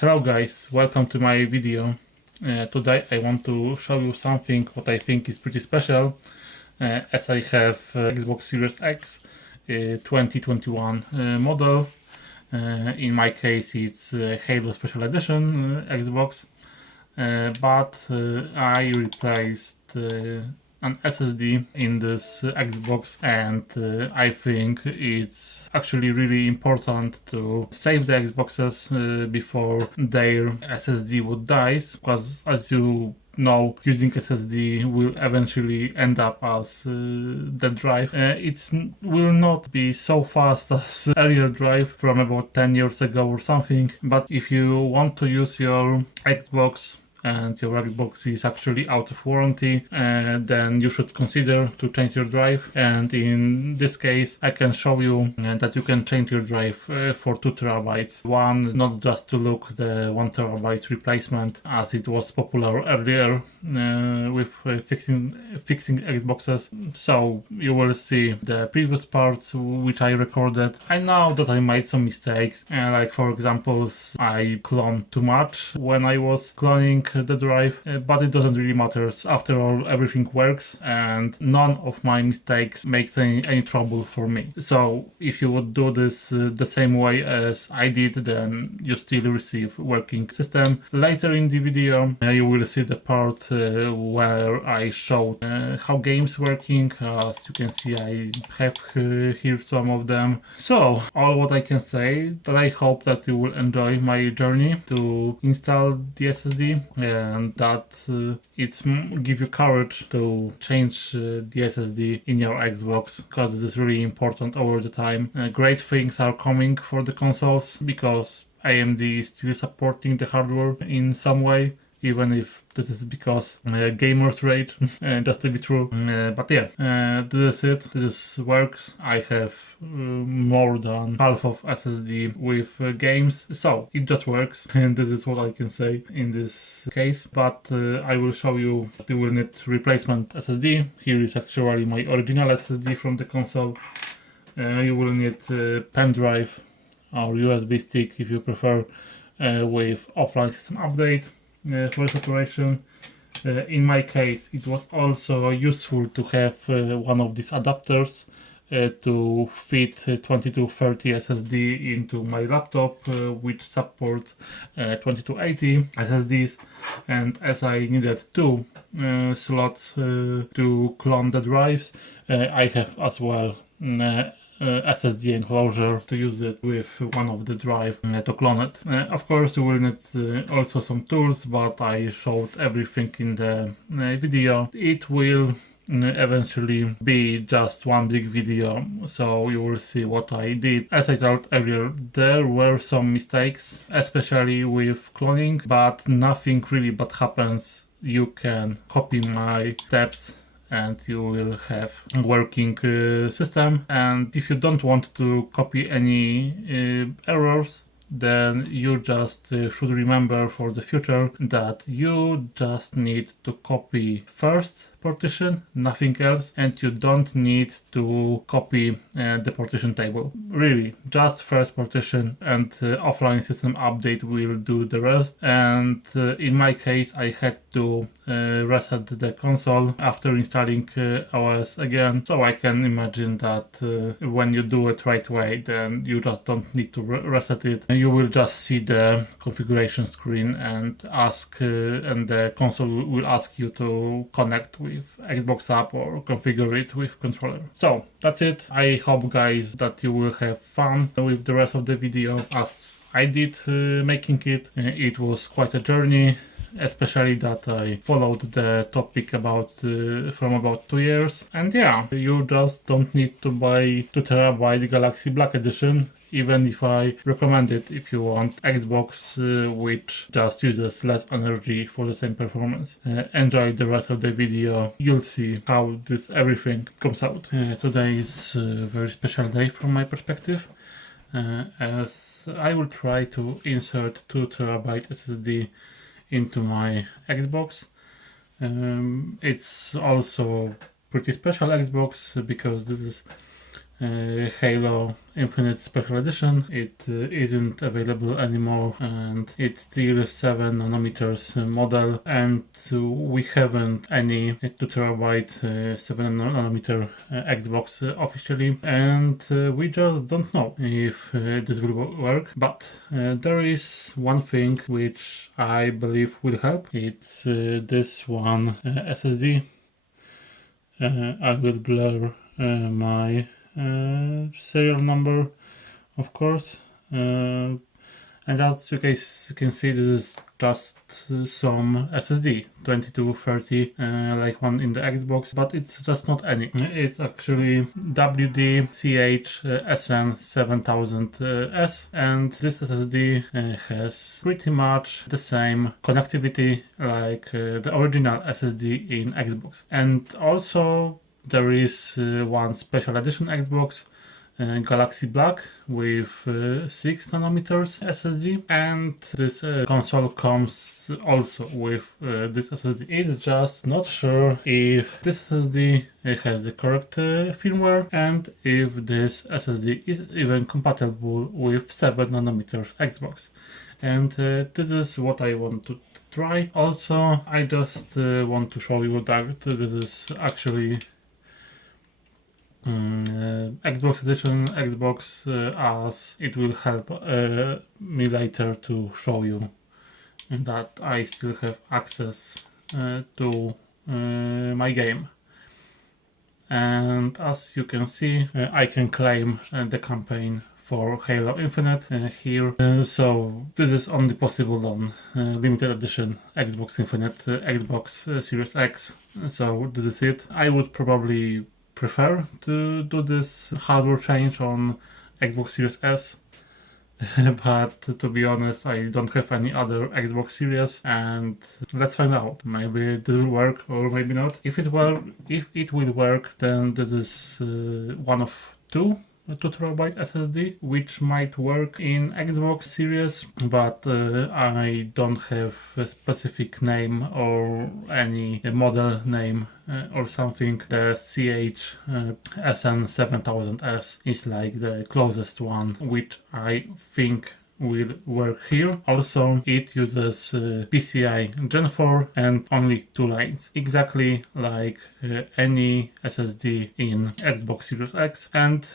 Hello guys, welcome to my video. Today I want to show you something what I think is pretty special, as I have Xbox Series X 2021 model. In my case it's Halo Special Edition Xbox, but I replaced an SSD in this Xbox, and I think it's actually really important to save the Xboxes before their SSD would die, because as you know, using SSD will eventually end up as the drive. It will not be so fast as earlier drive from about 10 years ago or something, but if you want to use your Xbox and your Xbox is actually out of warranty, then you should consider to change your drive. And in this case I can show you that you can change your drive for 2 terabytes. One, not just to look the 1 terabyte replacement as it was popular earlier with fixing Xboxes. So you will see the previous parts which I recorded. I know that I made some mistakes, like for example I cloned too much when I was cloning the drive, but it doesn't really matter. After all, everything works and none of my mistakes makes any trouble for me. So if you would do this the same way as I did, then you still receive working system. Later in the video you will see the part where I showed how games working. As you can see, I have here some of them. So all what I can say, that I hope that you will enjoy my journey to install the SSD, and that it's give you courage to change the SSD in your Xbox, because this is really important over the time. Great things are coming for the consoles because AMD is still supporting the hardware in some way, even if this is because gamers rage, just to be true. But yeah, this is it. This works. I have more than half of SSD with games, so it just works, and this is what I can say in this case. But I will show you that you will need replacement SSD. Here is actually my original SSD from the console. You will need pen drive or USB stick if you prefer, with offline system update for this operation. In my case it was also useful to have one of these adapters to fit 2230 SSD into my laptop, which supports 2280 SSDs, and as I needed 2 slots to clone the drives, I have as well SSD enclosure to use it with one of the drive to clone it. Of course you will need also some tools, but I showed everything in the video. It will eventually be just one big video, so you will see what I did. As I told earlier, there were some mistakes, especially with cloning, but nothing really bad happens. You can copy my steps and you will have a working system. And if you don't want to copy any errors, then you just should remember for the future that you just need to copy first partition, nothing else, and you don't need to copy the partition table. Really, just first partition, and offline system update will do the rest. And in my case I had to reset the console after installing OS again, so I can imagine that when you do it right way, then you just don't need to reset it. You will just see the configuration screen and and the console will ask you to connect with Xbox app or configure it with controller. So that's it. I hope guys that you will have fun with the rest of the video as I did making it. It was quite a journey, especially that I followed the topic from about 2 years. And yeah, you just don't need to buy 2 terabyte Galaxy Black Edition, even if I recommend it if you want Xbox which just uses less energy for the same performance. Enjoy the rest of the video, you'll see how everything comes out. Today is a very special day from my perspective, as I will try to insert 2 terabyte SSD into my Xbox. It's also pretty special Xbox because this is Halo Infinite Special Edition. It isn't available anymore, and it's still 7 nanometers model, and we haven't any 2TB 7 nanometer Xbox officially, and we just don't know if this will work. But there is one thing which I believe will help. It's this one SSD. I will blur my serial number, of course, and as you guys can see, this is just some SSD 2230 like one in the Xbox, but it's just not any. It's actually WD CH SN7000S, and this SSD has pretty much the same connectivity like the original SSD in Xbox. And also there is one special edition Xbox, Galaxy Black, with 6 nanometers SSD, and this console comes also with this SSD. It's just not sure if this SSD has the correct firmware, and if this SSD is even compatible with 7 nanometers Xbox. And this is what I want to try. Also, I just want to show you that this is actually Xbox edition, Xbox, as it will help me later to show you that I still have access to my game. And as you can see, I can claim the campaign for Halo Infinite here. So this is only possible on limited edition Xbox Infinite, Xbox Series X. So this is it. I would probably prefer to do this hardware change on Xbox Series S, but to be honest, I don't have any other Xbox Series, and let's find out. Maybe this will work or maybe not. If it will work, then this is one of two 2TB SSD, which might work in Xbox Series, but I don't have a specific name or any model name or something. The CH SN7000S is like the closest one, which I think will work here. Also, it uses PCI Gen 4 and only 2 lines, exactly like any SSD in Xbox Series X. And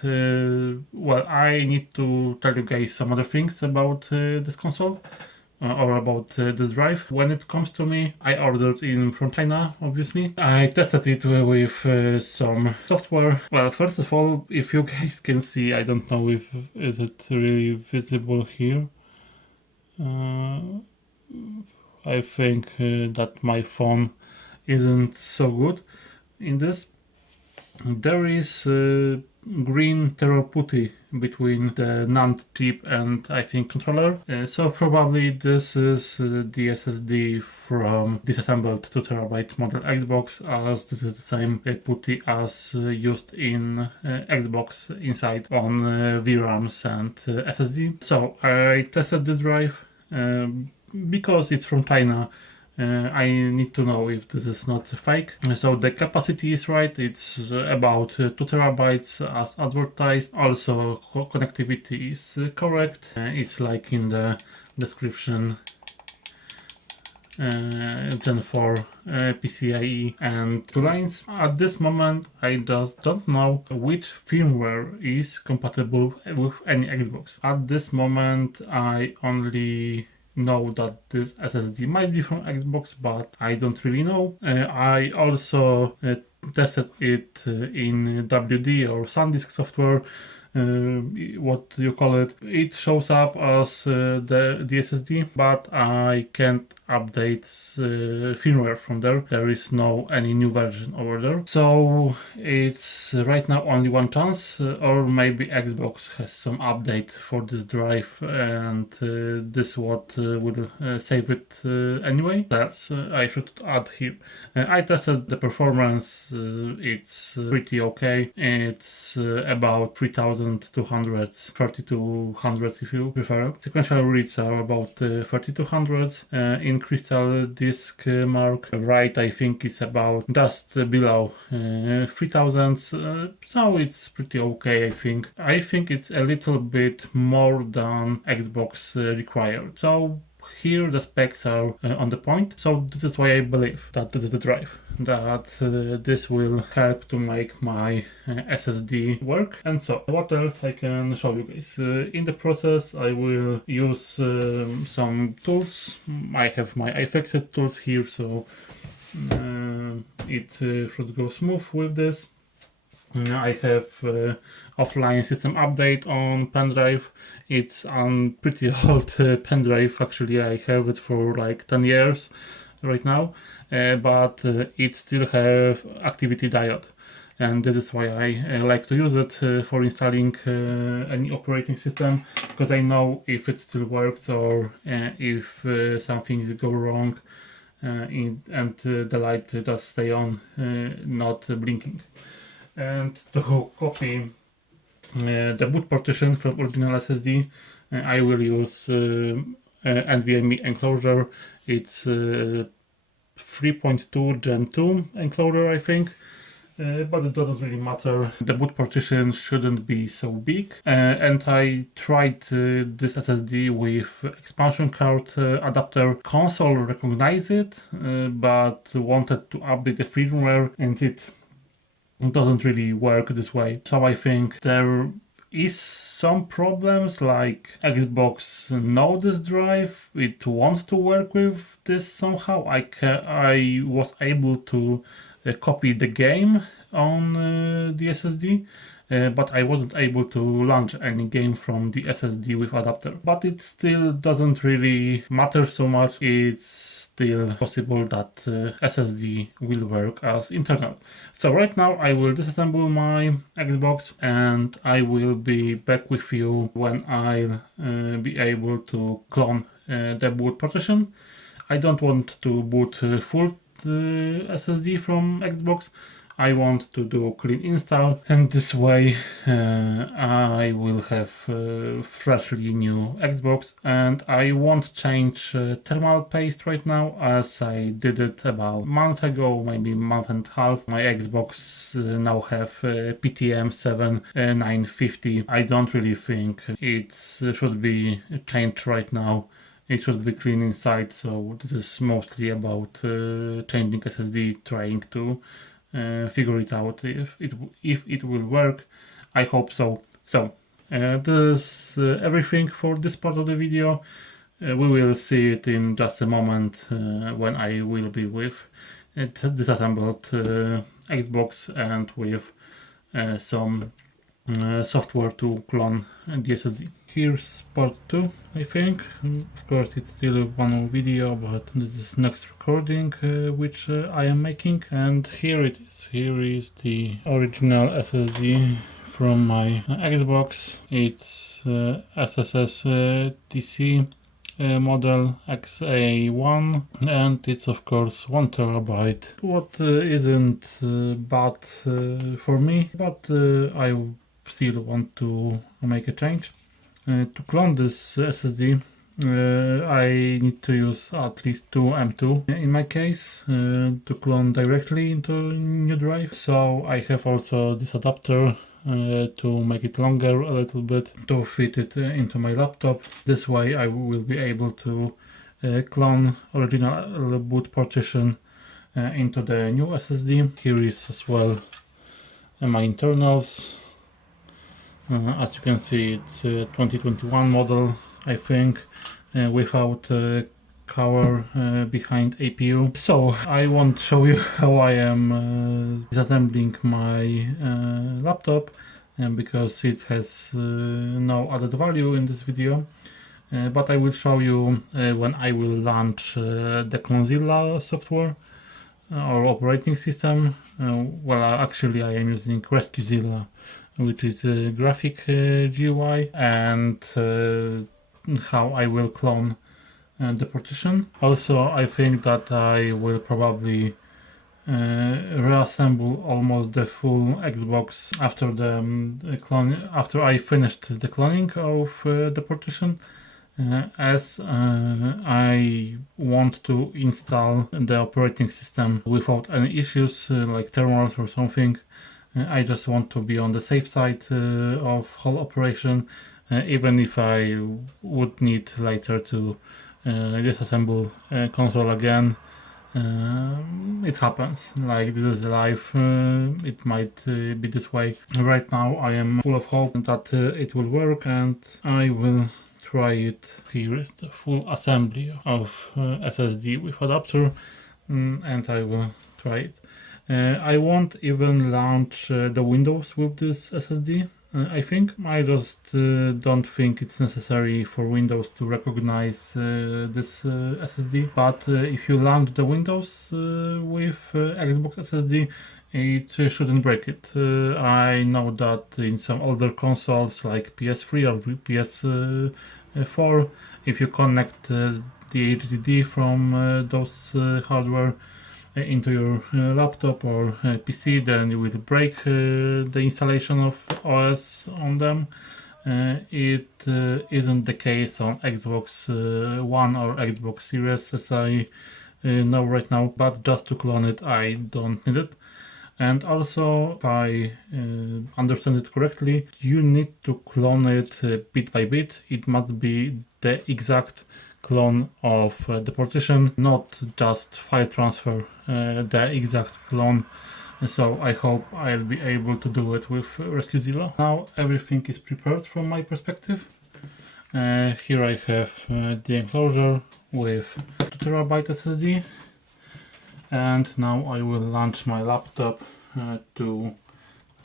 well, I need to tell you guys some other things about this console. Or about this drive. When it comes to me, I ordered in from China, obviously. I tested it with some software. Well, first of all, if you guys can see, I don't know if is it really visible here. I think that my phone isn't so good in this. There is green terror putty between the NAND chip and I think controller. So probably this is the SSD from disassembled 2TB model Xbox, as this is the same putty as used in Xbox inside on VRAMs and SSD. So I tested this drive because it's from China. I need to know if this is not fake. So the capacity is right, it's about 2 terabytes as advertised. Also connectivity is correct, it's like in the description, Gen 4 PCIe and 2 lines. At this moment I just don't know which firmware is compatible with any Xbox. At this moment I only know that this SSD might be from Xbox, but I don't really know. I also tested it in WD or SanDisk software, what you call it. It shows up as the SSD, but I can't update firmware from there. There is no any new version over there. So it's right now only one chance, or maybe Xbox has some update for this drive, and this what will save it anyway. That's I should add here. I tested the performance. It's pretty okay. It's about 3000 3200s, 3200s if you prefer. Sequential reads are about 3200s. In crystal disk mark, write I think is about just below 3000s, so it's pretty okay. I think it's a little bit more than Xbox required. So here the specs are on the point, so this is why I believe that this is the drive, that this will help to make my SSD work. And so what else I can show you guys? In the process I will use some tools. I have my iFixit tools here, so it should go smooth with this. I have offline system update on pen drive. It's on pretty old pen drive, actually. I have it for like 10 years right now, but it still have activity diode, and this is why I like to use it for installing any operating system, because I know if it still works or if something go wrong and the light just stay on, not blinking. And to copy the boot partition from original SSD, I will use NVMe enclosure. It's 3.2 Gen 2 enclosure, I think, but it doesn't really matter. The boot partition shouldn't be so big. And I tried this SSD with expansion card adapter. Console recognized it, but wanted to update the firmware, and it doesn't really work this way. So I think there is some problems, like Xbox know this drive, it wants to work with this somehow. I was able to copy the game on the SSD, but I wasn't able to launch any game from the SSD with adapter. But it still doesn't really matter so much. It's still possible that SSD will work as internal. So right now I will disassemble my Xbox, and I will be back with you when I'll be able to clone the boot partition. I don't want to boot full SSD from Xbox. I want to do clean install, and this way I will have freshly new Xbox, and I won't change thermal paste right now, as I did it about a month ago, maybe a month and a half. My Xbox now have PTM 7950. I don't really think it should be changed right now. It should be clean inside, so this is mostly about changing SSD, trying to figure it out if it will work. I hope so. So this is everything for this part of the video. We will see it in just a moment when I will be with disassembled Xbox and with some software to clone the SSD. Here's part 2, I think. Of course it's still one video, but this is next recording which I am making, and here it is. Here is the original SSD from my Xbox. It's SSS TC model XA1, and it's of course 1 terabyte. What isn't bad for me, but I still want to make a change. To clone this SSD, I need to use at least 2 M2 in my case to clone directly into new drive. So I have also this adapter to make it longer a little bit, to fit it into my laptop. This way I will be able to clone original boot partition into the new SSD. Here is as well my internals. As you can see, it's a 2021 model, I think, without cover behind APU. So I won't show you how I am disassembling my laptop, because it has no added value in this video. But I will show you when I will launch the Clonezilla software or operating system. Well, actually I am using RescueZilla, which is a graphic GUI, and how I will clone the partition. Also, I think that I will probably reassemble almost the full Xbox after the clone. After I finished the cloning of the partition, as I want to install the operating system without any issues like terminals or something. I just want to be on the safe side of whole operation, even if I would need later to disassemble console again. It happens, like this is life. It might be this way. Right now I am full of hope that it will work, and I will try it. Here is the full assembly of SSD with adapter, and I will try it. I won't even launch the Windows with this SSD. I think I just don't think it's necessary for Windows to recognize this SSD, but if you launch the Windows with Xbox SSD, it shouldn't break it. I know that in some older consoles like PS3 or PS4, if you connect the HDD from those hardware into your laptop or PC, then you will break the installation of OS on them. It isn't the case on Xbox One or Xbox Series, as I know right now, but just to clone it I don't need it. And also, if I understand it correctly, you need to clone it bit by bit. It must be the exact clone of the partition, not just file transfer, the exact clone. So I hope I'll be able to do it with RescueZilla. Now everything is prepared from my perspective. Here I have the enclosure with 2TB SSD, and now I will launch my laptop to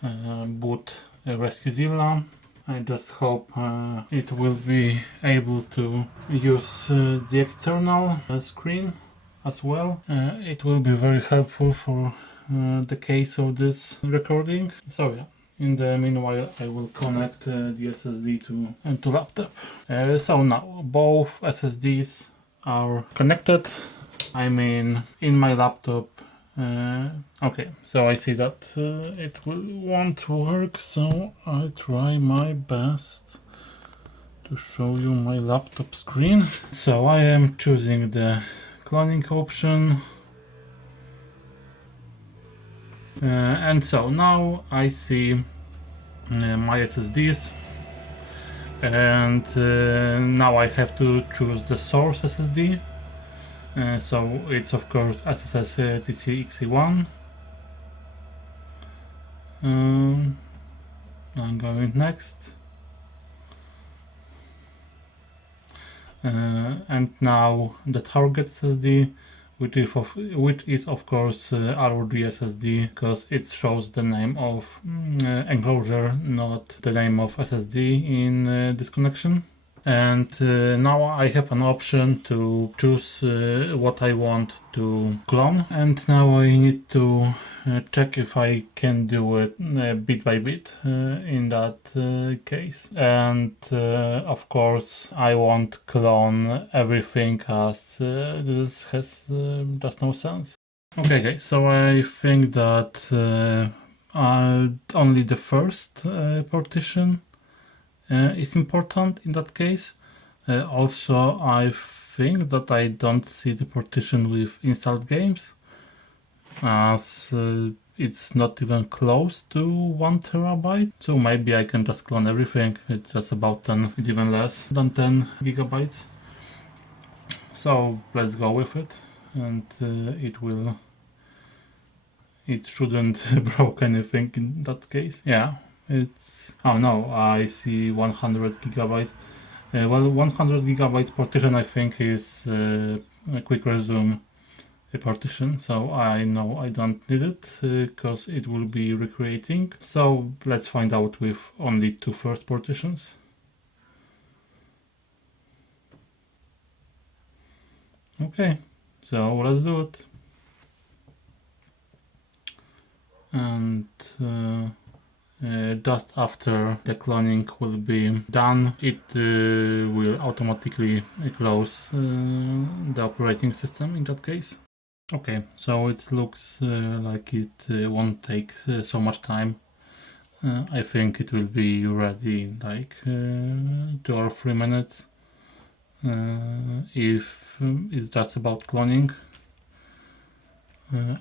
boot RescueZilla. I just hope it will be able to use the external screen as well. It will be very helpful for the case of this recording. So yeah, in the meanwhile I will connect the SSD to laptop. So now both SSDs are connected. I mean, in my laptop. Okay, so I see that it won't work, so I try my best to show you my laptop screen. So I am choosing the cloning option, and so now I see my SSDs, and now I have to choose the source SSD. So it's of course SSS TC-XE1. I'm going next, and now the target SSD, which is of course ROG SSD, because it shows the name of enclosure, not the name of SSD in this connection. And now I have an option to choose what I want to clone, and now I need to check if I can do it bit by bit in that case. And of course I won't clone everything, as this has just no sense. Okay guys, so I think that only the first partition is important in that case. Also, I think that I don't see the partition with installed games, as it's not even close to 1 TB. So maybe I can just clone everything. It's just about 10, it's even less than 10 GB. So let's go with it, and it shouldn't broke anything in that case. Yeah. It's, oh no, I see 100 GB. Well, 100 GB partition I think is a quick resume partition, so I know I don't need it because it will be recreating. So let's find out with only two first partitions. Okay, so let's do it. And just after the cloning will be done, it will automatically close the operating system in that case. Okay, so it looks like it won't take so much time. I think it will be ready in like 2 or 3 minutes. If it's just about cloning.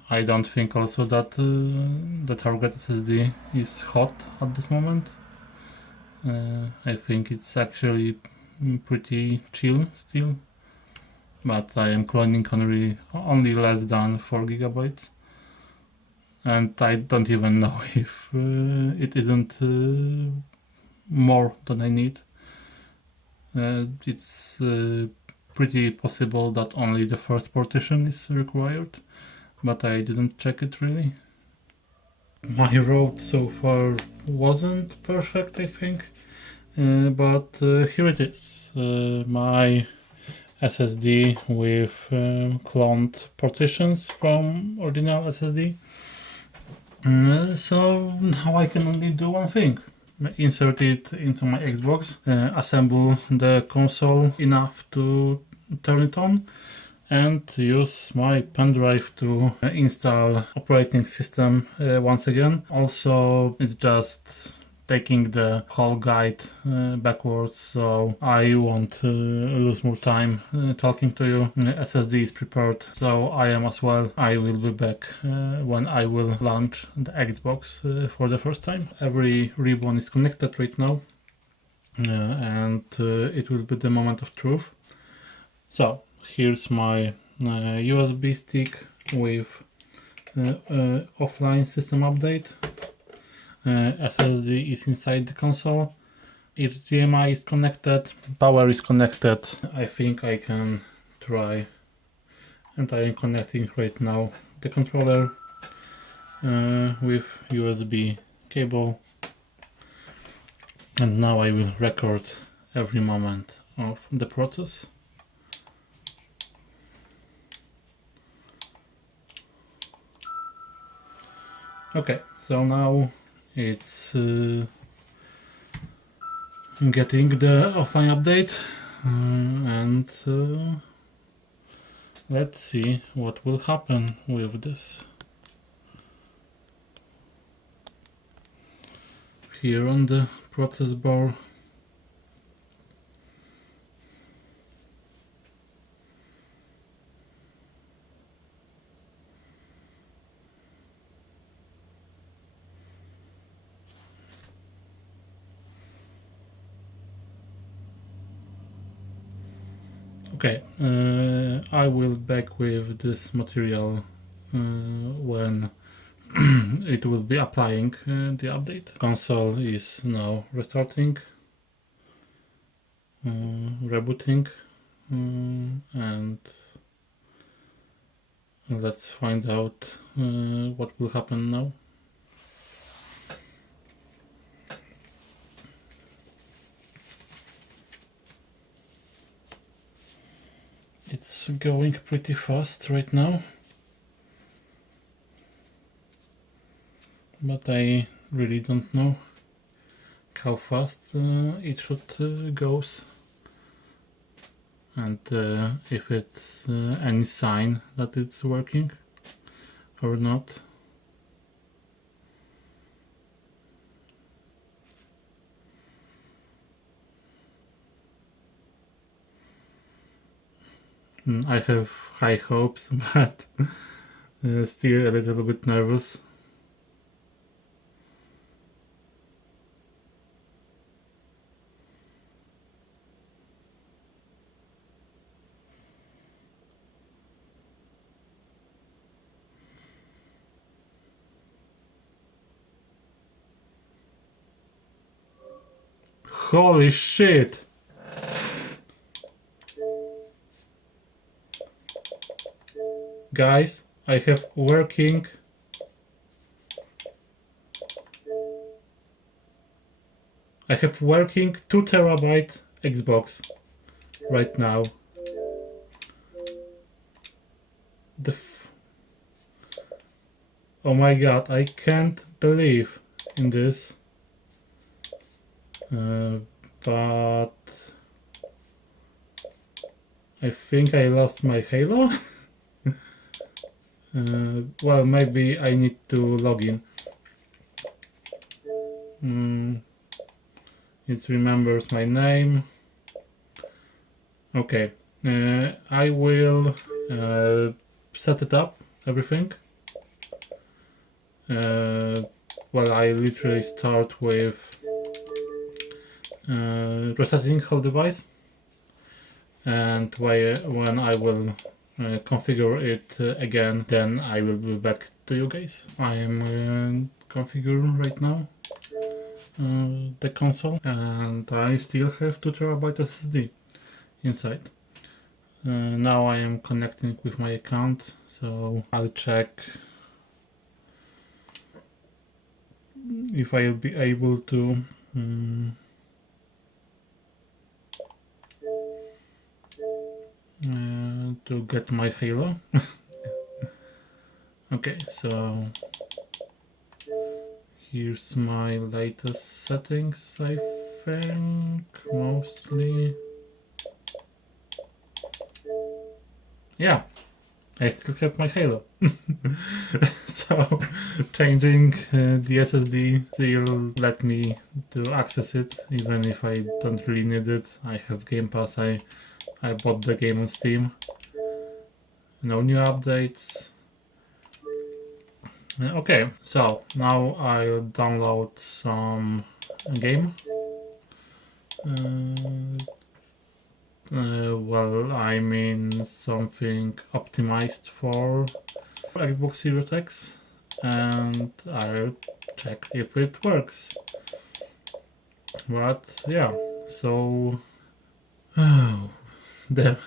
I don't think also that the target SSD is hot at this moment. I think it's actually pretty chill still, but I am cloning only less than 4 gigabytes, and I don't even know if it isn't more than I need. It's pretty possible that only the first partition is required, but I didn't check it really. My road so far wasn't perfect, I think, but here it is. My SSD with cloned partitions from original SSD. So now I can only do one thing. Insert it into my Xbox, assemble the console enough to turn it on, and use my pen drive to install operating system once again. Also, it's just taking the whole guide backwards, so I won't lose more time talking to you. SSD is prepared, so I am as well. I will be back when I will launch the Xbox for the first time. Every ribbon is connected right now, and it will be the moment of truth. So here's my USB stick with offline system update. SSD is inside the console. HDMI is connected. Power is connected. I think I can try, and I am connecting right now the controller with USB cable. And now I will record every moment of the process. Okay, so now it's getting the offline update, and let's see what will happen with this. Here on the process bar, okay, I will back with this material when it will be applying the update. Console is now restarting, rebooting, and let's find out what will happen now. It's going pretty fast right now, but I really don't know how fast it should goes, and if it's any sign that it's working or not. I have high hopes, but still a little bit nervous. Holy shit! Guys, I have working 2 terabyte Xbox right now. Oh my god, I can't believe in this. But I think I lost my Halo. Well, maybe I need to log in. It remembers my name. Okay, I will set it up, everything. Well, I literally start with resetting whole device, and when I will configure it again, then I will be back to you guys. I am configuring right now the console, and I still have 2 TB SSD inside. Now I am connecting with my account, so I'll check if I'll be able to get my Halo. Okay, so here's my latest settings, I think, mostly. Yeah, I still have my Halo. So changing the SSD still let me to access it, even if I don't really need it. I have Game Pass, I bought the game on Steam. No new updates. Okay, so now I'll download some game. Well, I mean something optimized for Xbox Series X, and I'll check if it works. But yeah, so damn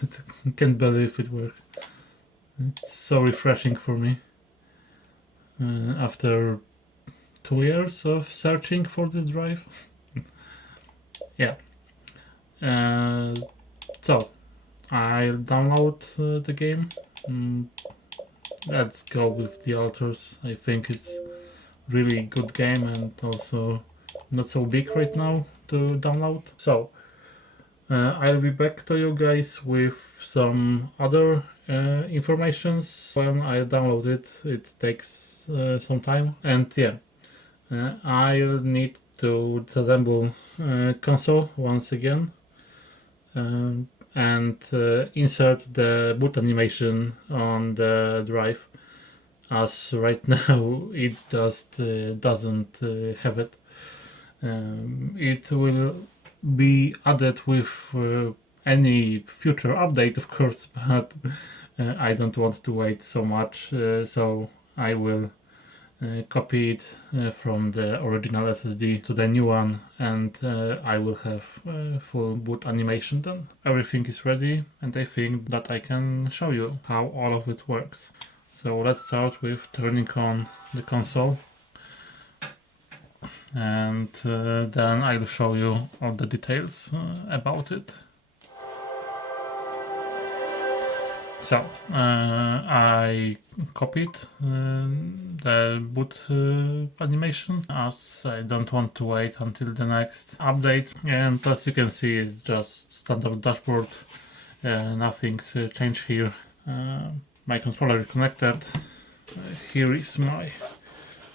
it, can't believe it worked. It's so refreshing for me after 2 years of searching for this drive. Yeah. So I'll download the game. Let's go with the Alters. I think it's really good game and also not so big right now to download. So I'll be back to you guys with some other informations when I download it. It takes some time, and yeah, I'll need to disassemble console once again and insert the boot animation on the drive, as right now it just doesn't have it. It will be added with any future update, of course, but I don't want to wait so much, so I will copy it from the original SSD to the new one, and I will have full boot animation then. Everything is ready, and I think that I can show you how all of it works. So let's start with turning on the console, and then I'll show you all the details about it. So I copied the boot animation, as I don't want to wait until the next update, and as you can see, it's just standard dashboard. Nothing's changed here. My controller is connected. Here is my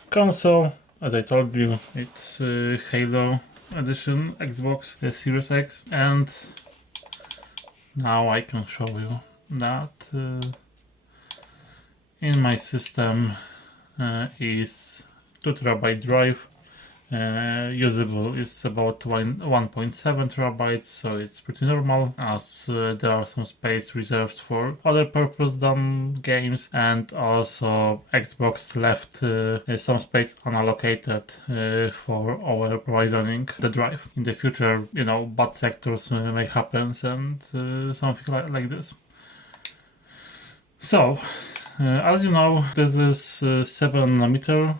console. As I told you, it's Halo Edition Xbox Series X, and now I can show you that in my system is 2 TB drive. Usable is about 1.7 TB, so it's pretty normal, as there are some space reserved for other purpose than games, and also Xbox left some space unallocated for our provisioning the drive. In the future, you know, bad sectors may happen, and something like this. So as you know, this is 7nm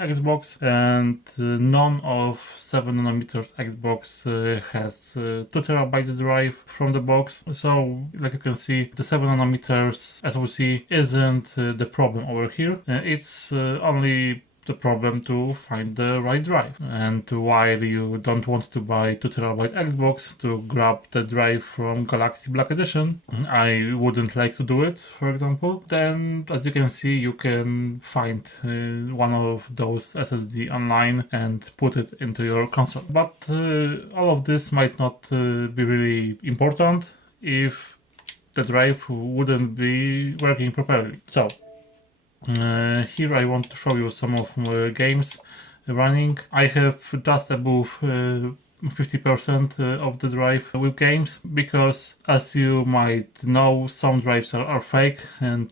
Xbox, and none of 7nm Xbox has 2 TB drive from the box. So like you can see, the 7nm SoC isn't the problem over here. It's only the problem to find the right drive. And while you don't want to buy 2TB Xbox to grab the drive from Galaxy Black Edition, I wouldn't like to do it, for example, then as you can see, you can find one of those SSD online and put it into your console. But all of this might not be really important if the drive wouldn't be working properly. So here I want to show you some of games running. I have just above 50% of the drive with games, because as you might know, some drives are fake and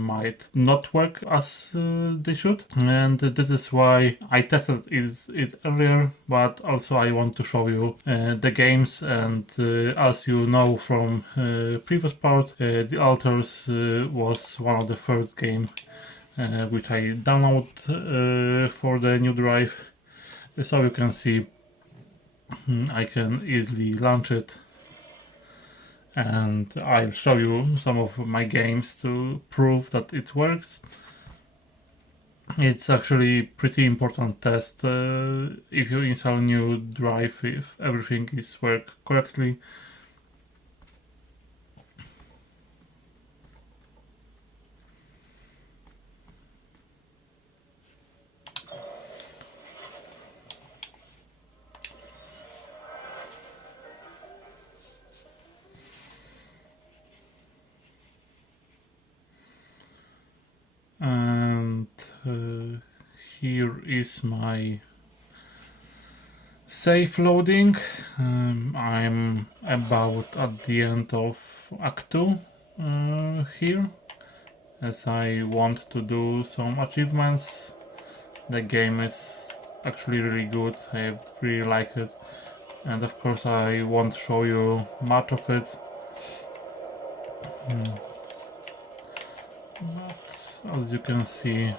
might not work as they should, and this is why I tested it earlier, but also I want to show you the games. And as you know from previous part, The Alters was one of the first game which I download for the new drive. So you can see I can easily launch it, and I'll show you some of my games to prove that it works. It's actually pretty important test if you install a new drive, if everything is work correctly. And here is my save loading. I'm about at the end of Act 2 here, as I want to do some achievements. The game is actually really good, I really like it, and of course I won't show you much of it. But as you can see,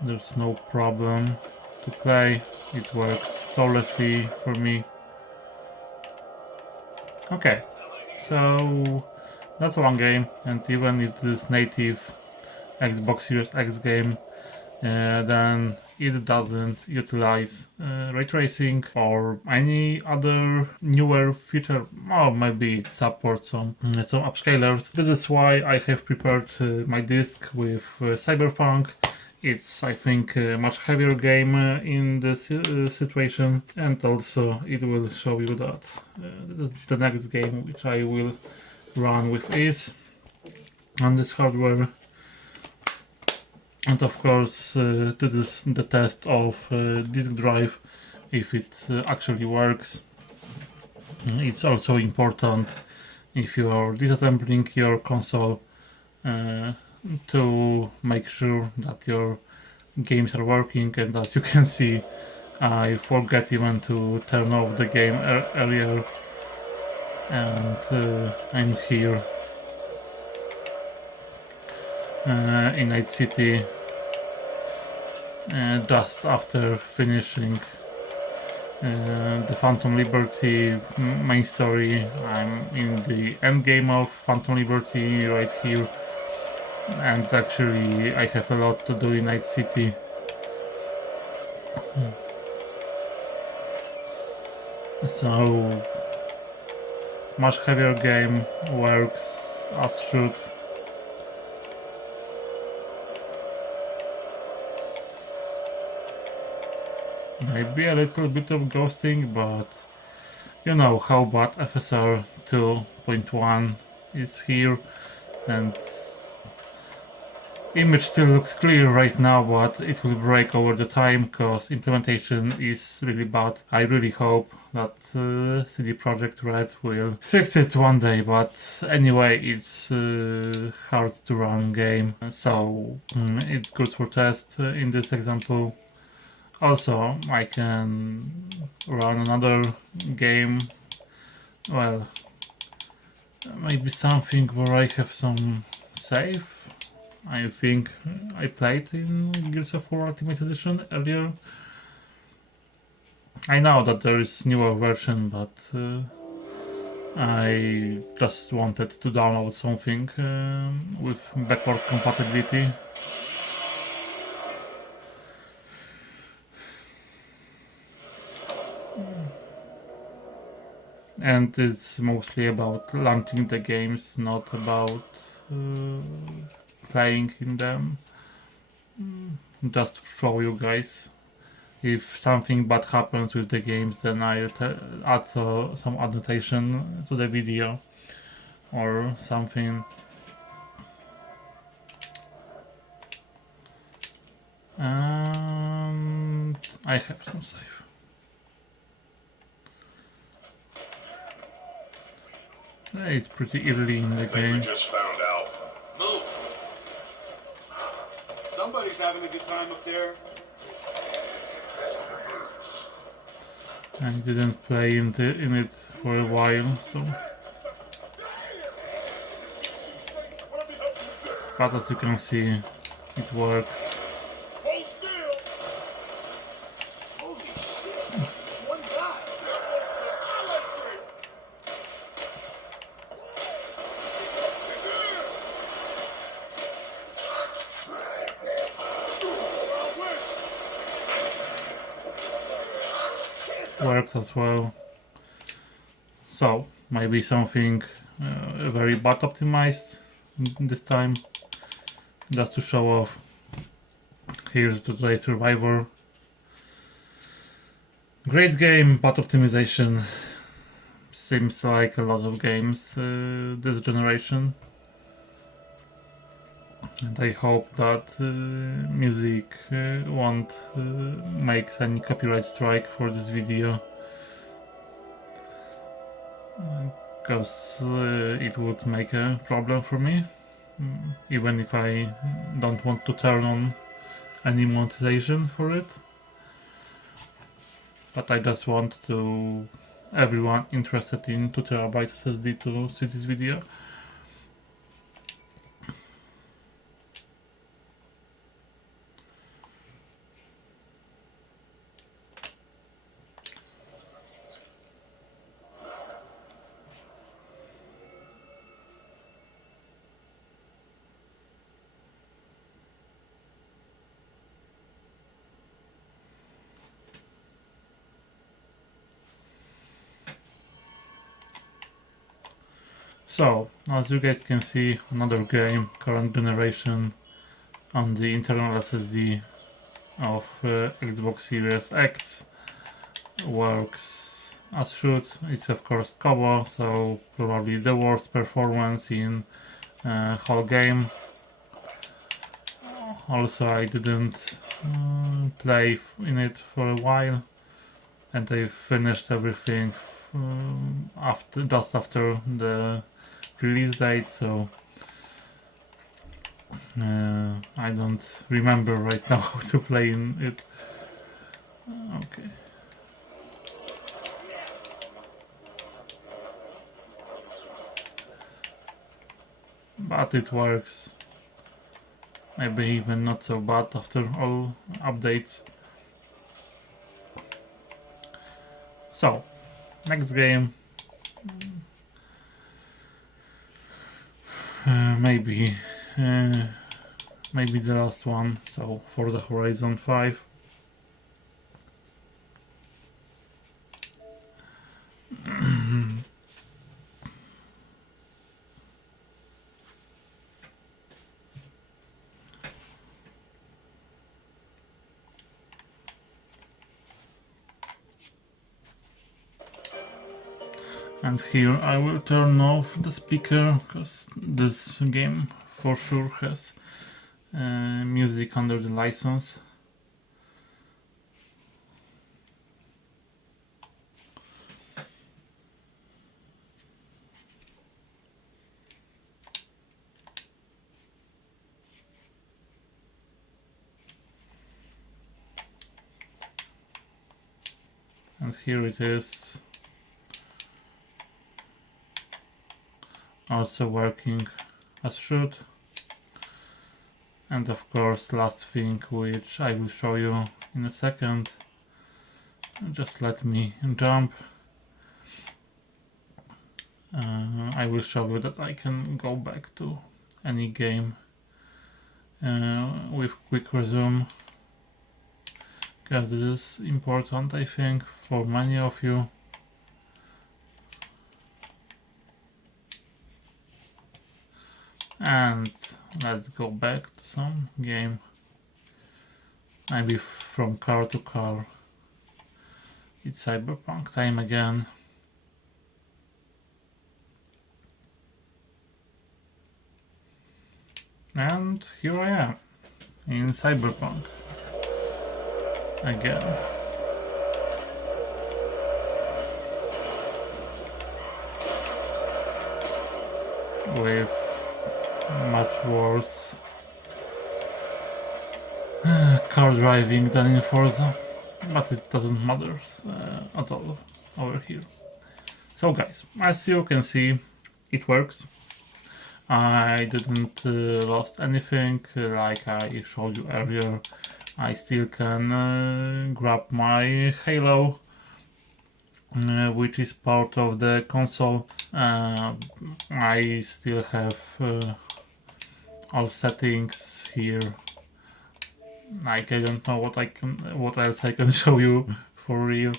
there's no problem to play. It works flawlessly for me. Okay, so that's one game, and even if this is native Xbox Series X game, then it doesn't utilize ray tracing or any other newer feature, or maybe it supports some upscalers. This is why I have prepared my disc with Cyberpunk. It's, I think, a much heavier game in this situation, and also it will show you that the next game which I will run with is on this hardware. And of course, this is the test of disk drive, if it actually works. It's also important if you are disassembling your console to make sure that your games are working. And as you can see, I forget even to turn off the game earlier, and I'm here in Night City just after finishing the Phantom Liberty main story. I'm in the end game of Phantom Liberty right here, and actually I have a lot to do in Night City. So much heavier game, works as should. Maybe a little bit of ghosting, but you know how bad FSR 2.1 is here, and image still looks clear right now, but it will break over the time because implementation is really bad. I really hope that CD Projekt Red will fix it one day, but anyway, it's hard to run game, so it's good for test in this example. Also, I can run another game, well, maybe something where I have some save. I think I played in Gears of War Ultimate Edition earlier. I know that there is newer version, but I just wanted to download something with backward compatibility. and it's mostly about launching the games, not about playing in them. Just to show you guys. If something bad happens with the games, then I'll add some annotation to the video or something. And I have some save. It's pretty early in the game. We just found Alpha. Move! Somebody's having a good time up there. I didn't play in it for a while, so. But as you can see, it works. Works as well. So maybe something very bad optimized this time, just to show off. Here's the Today Survivor. Great game, bad optimization. Seems like a lot of games this generation. And I hope that music won't make any copyright strike for this video, because it would make a problem for me, even if I don't want to turn on any monetization for it. But I just want to everyone interested in 2 TB SSD to see this video. So, as you guys can see, another game, current generation, on the internal SSD of Xbox Series X. Works as should. It's of course Kobo, so probably the worst performance in whole game. Also, I didn't play in it for a while, and I finished everything just after the release date, so I don't remember right now how to play in it. Okay. But it works. Maybe even not so bad after all updates. So, next game. Maybe the last one. So, for the Horizon 5. And here I will turn off the speaker, because this game for sure has music under the license. And here it is. Also working as should. And of course, last thing, which I will show you in a second. Just let me jump. I will show you that I can go back to any game with quick resume, because this is important, I think, for many of you. And let's go back to some game. Maybe from car to car. It's Cyberpunk time again. And here I am in Cyberpunk again. With much worse car driving than in Forza, but it doesn't matter at all over here. So guys, as you can see, it works. I didn't lost anything like I showed you earlier. I still can grab my Halo, which is part of the console. I still have all settings here. Like, I don't know what else I can show you for real.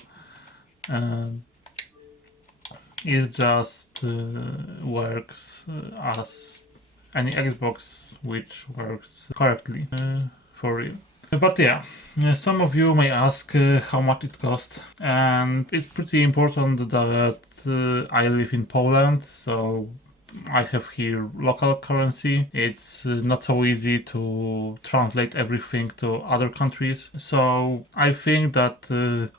It just works as any Xbox, which works correctly for real. But yeah, some of you may ask how much it costs, and it's pretty important that I live in Poland, so I have here local currency. It's not so easy to translate everything to other countries. So I think that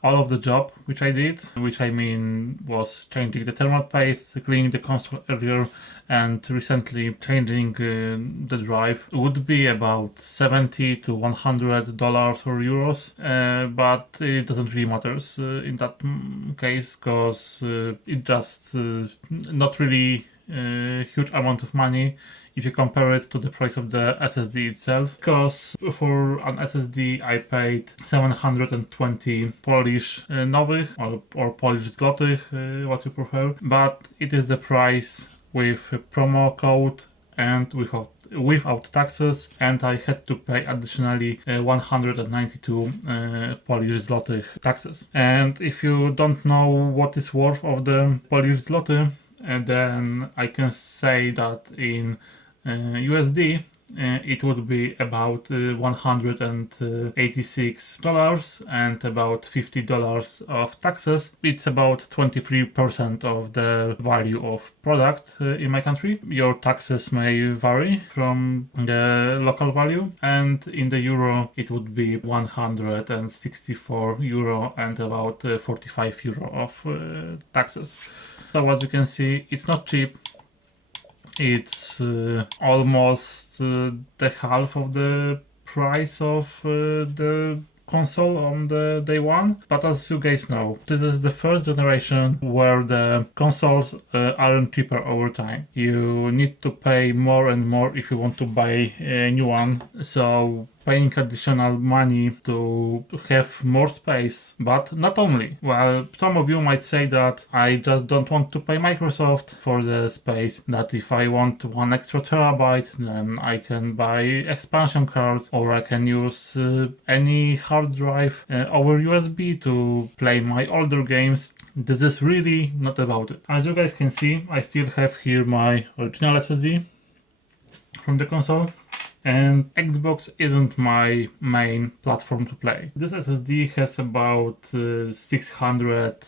all of the job which I did, which I mean was changing the thermal paste, cleaning the console earlier, and recently changing the drive, would be about $70 to $100 or euros. But it doesn't really matter in that case, because it just not really huge amount of money if you compare it to the price of the SSD itself, because for an SSD I paid 720 Polish nowych or Polish zlotych, what you prefer, but it is the price with promo code and without taxes, and I had to pay additionally 192 Polish zlotych taxes. And if you don't know what is worth of the Polish zloty, and then I can say that in USD it would be about $186 and about $50 of taxes. It's about 23% of the value of product in my country. Your taxes may vary from the local value, and in the euro it would be 164 euro and about 45 euro of taxes. So as you can see, it's not cheap. It's almost the half of the price of the console on the day one. But as you guys know, this is the first generation where the consoles aren't cheaper over time. You need to pay more and more if you want to buy a new one. So paying additional money to have more space, but not only. Well, some of you might say that I just don't want to pay Microsoft for the space, that if I want 1 extra terabyte, then I can buy expansion card, or I can use any hard drive over USB to play my older games. This is really not about it. As you guys can see, I still have here my original SSD from the console. And Xbox isn't my main platform to play. This SSD has about 600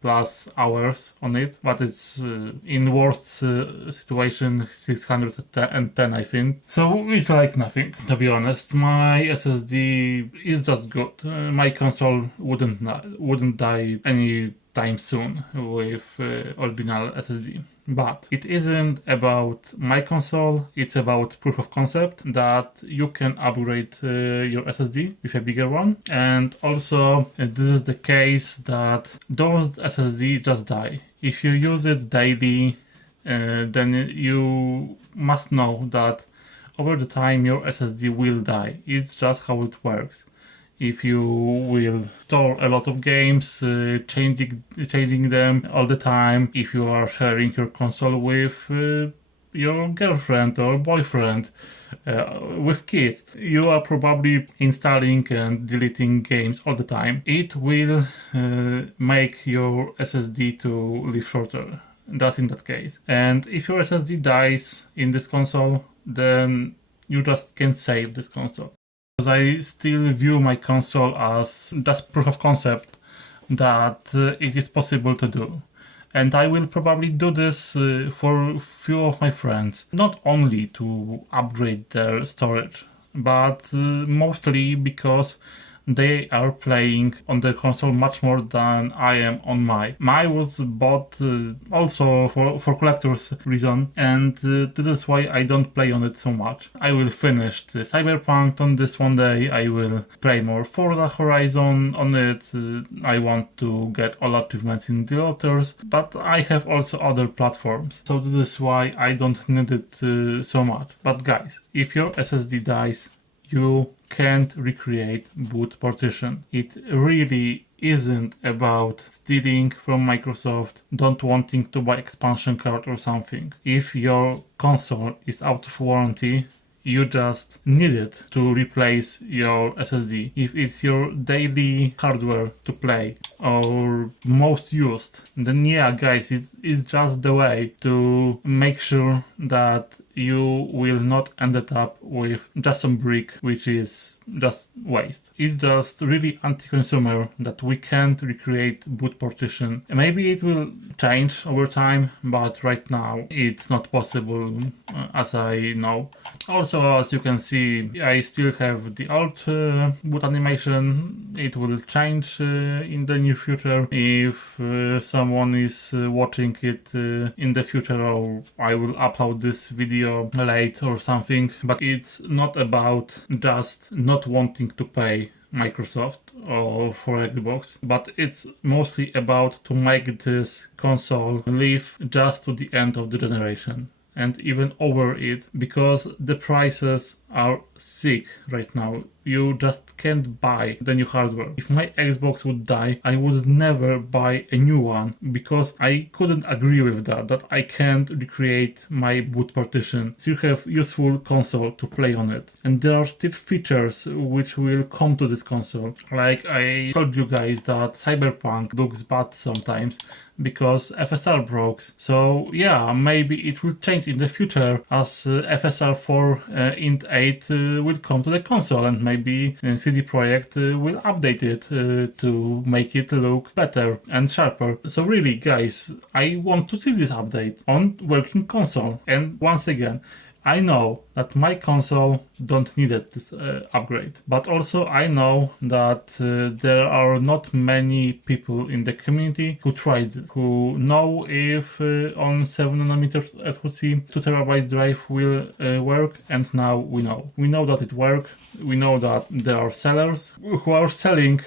plus hours on it, but it's in worst situation 610, I think. So it's like nothing, to be honest. My SSD is just good. My console wouldn't die any time soon with original SSD. But it isn't about my console, it's about proof of concept that you can upgrade your SSD with a bigger one. And also, this is the case that those SSD just die. If you use it daily, then you must know that over the time your SSD will die. It's just how it works. If you will store a lot of games, changing them all the time, if you are sharing your console with your girlfriend or boyfriend, with kids, you are probably installing and deleting games all the time. It will make your SSD to live shorter. just in that case. And if your SSD dies in this console, then you just can't save this console. Because I still view my console as just proof of concept that it is possible to do. And I will probably do this for a few of my friends, not only to upgrade their storage, but mostly because they are playing on their console much more than I am on mine. Mine was bought also for collector's reason, and this is why I don't play on it so much. I will finish the Cyberpunk on this one day, I will play more Forza Horizon on it, I want to get all achievements in the authors, but I have also other platforms, so this is why I don't need it so much. But guys, if your SSD dies, you can't recreate boot partition. It really isn't about stealing from Microsoft, don't wanting to buy expansion card or something. If your console is out of warranty, you just need it to replace your SSD. If it's your daily hardware to play or most used, then yeah, guys, it's just the way to make sure that you will not end up with just some brick which is just waste. It's just really anti-consumer that we can't recreate boot partition. Maybe it will change over time, but right now it's not possible as I know. Also, as you can see, I still have the old boot animation. It will change in the near future if someone is watching it in the future, or I will upload this video late or something. But it's not about just not wanting to pay Microsoft or for Xbox, but it's mostly about to make this console live just to the end of the generation and even over it, because the prices are sick right now. You just can't buy the new hardware. If my Xbox would die, I would never buy a new one, because I couldn't agree with that I can't recreate my boot partition. Still have useful console to play on it. And there are still features which will come to this console. Like I told you guys that Cyberpunk looks bad sometimes because FSR broke. So yeah, maybe it will change in the future as FSR 4 int 8 will come to the console, and maybe CD Projekt will update it to make it look better and sharper. So really guys, I want to see this update on working console. And once again, I know that my console don't need this upgrade, but also I know that there are not many people in the community who tried it, who know if on 7nm SoC 2TB drive will work, and now we know. We know that it works, we know that there are sellers who are selling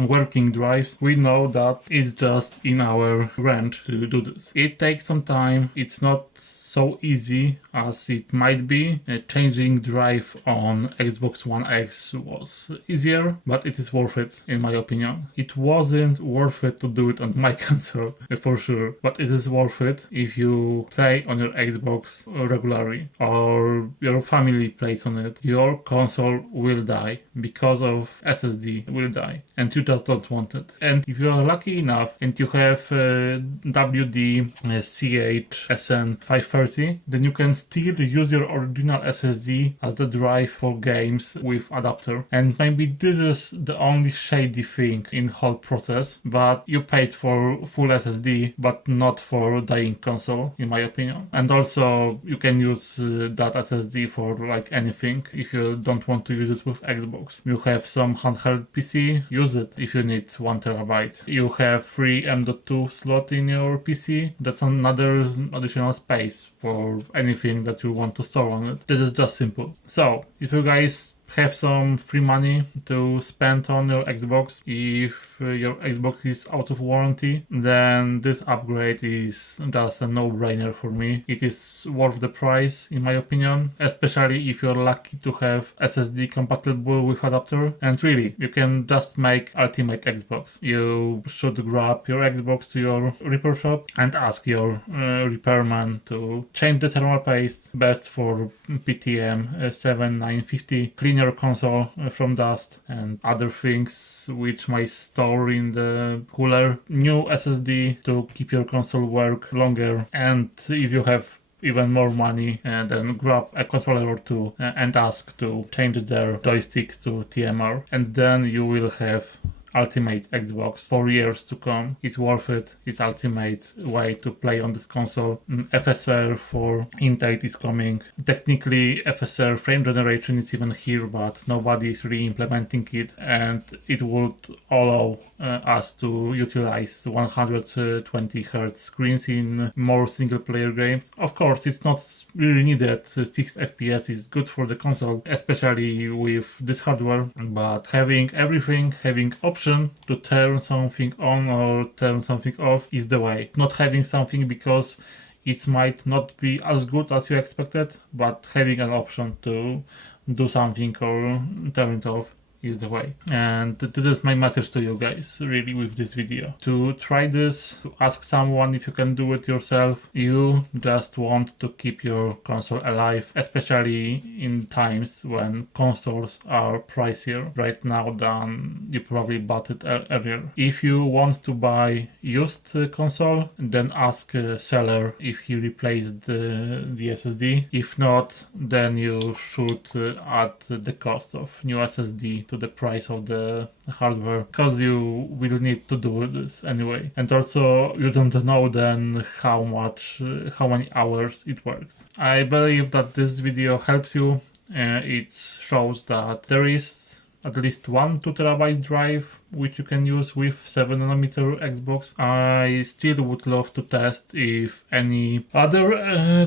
working drives. We know that it's just in our range to do this. It takes some time, it's not so easy as it might be. Changing drive on Xbox One X was easier, but it is worth it in my opinion. It wasn't worth it to do it on my console for sure, but it is worth it if you play on your Xbox regularly or your family plays on it. Your console will die because of SSD will die, and you just don't want it. And if you are lucky enough and you have WD CH SN7000S, then you can still use your original SSD as the drive for games with adapter. And maybe this is the only shady thing in the whole process, but you paid for full SSD but not for dying console in my opinion. And also you can use that SSD for like anything. If you don't want to use it with Xbox, you have some handheld PC, use it if you need 1TB. You have free M.2 slot in your PC, that's another additional space for anything that you want to store on it. This is just simple. So if you guys have some free money to spend on your Xbox, if your Xbox is out of warranty, then this upgrade is just a no-brainer for me. It is worth the price in my opinion, especially if you're lucky to have SSD compatible with adapter. And really, you can just make ultimate Xbox. You should grab your Xbox to your repair shop and ask your repairman to change the thermal paste, best for PTM 7950, clean your console from dust and other things which might store in the cooler. New SSD to keep your console work longer, and if you have even more money, then grab a controller or two and ask to change their joysticks to TMR, and then you will have ultimate Xbox for years to come. It's worth it. It's ultimate way to play on this console. FSR for Intel is coming. Technically, FSR frame generation is even here, but nobody is really implementing it, and it would allow us to utilize 120 Hz screens in more single-player games. Of course, it's not really needed. 6 FPS is good for the console, especially with this hardware, but having everything, having options to turn something on or turn something off is the way. Not having something because it might not be as good as you expected, but having an option to do something or turn it off is the way. And this is my message to you guys, really, with this video. To try this, to ask someone if you can do it yourself. You just want to keep your console alive, especially in times when consoles are pricier right now than you probably bought it earlier. If you want to buy used console, then ask a seller if he replaced the SSD. If not, then you should add the cost of new SSD to the price of the hardware, because you will need to do this anyway. And also, you don't know then how many hours it works. I believe that this video helps you. It shows that there is at least one 2TB drive which you can use with 7nm Xbox. I still would love to test if any other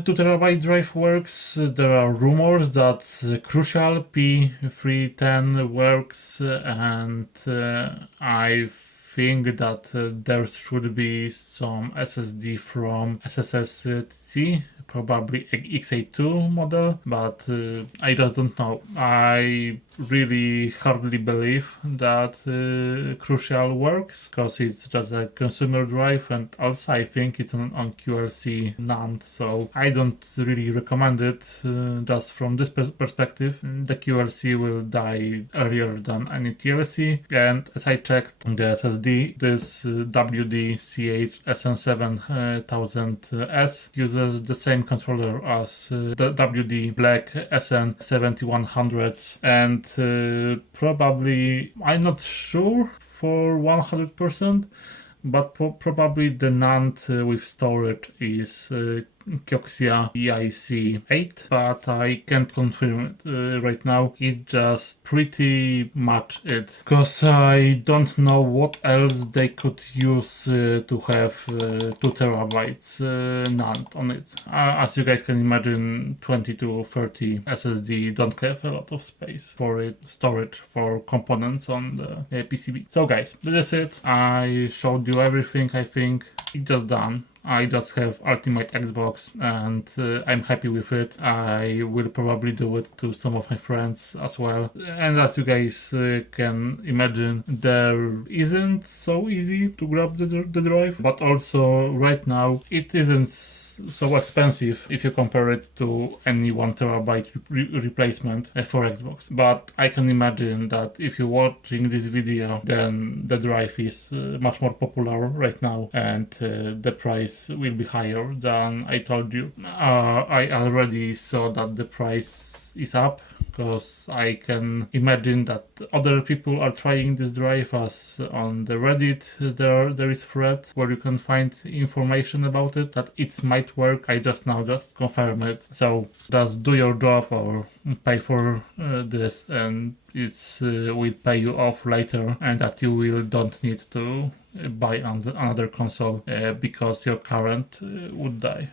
2TB drive works. There are rumors that Crucial P310 works, and I think that there should be some SSD from SSD, probably X82 model, but I just don't know. I really hardly believe that Crucial works, because it's just a consumer drive, and also I think it's on QLC NAND, so I don't really recommend it just from this perspective. The QLC will die earlier than any TLC, and as I checked the SSD, this WD CH SN7000S uses the same controller as the WD Black SN7100S, and probably, I'm not sure for 100%, but probably the NAND with storage is Kioxia EIC8, but I can't confirm it right now. It just pretty much it, because I don't know what else they could use to have 2TB NAND on it. As you guys can imagine, 20 to 30 SSD don't have a lot of space for it, storage for components on the PCB. So guys, this is it. I showed you everything. I think it's just done. I just have Ultimate Xbox, and I'm happy with it. I will probably do it to some of my friends as well. And as you guys can imagine, there isn't so easy to grab the drive, but also right now it isn't so expensive if you compare it to any 1TB replacement for Xbox. But I can imagine that if you're watching this video, then the drive is much more popular right now, and the price will be higher than I told you. I already saw that the price is up, because I can imagine that other people are trying this drive, as on the Reddit there is thread where you can find information about it, that it might work. I just confirm it. So just do your job or pay for this, and it will pay you off later, and that you don't need to buy another console because your current would die.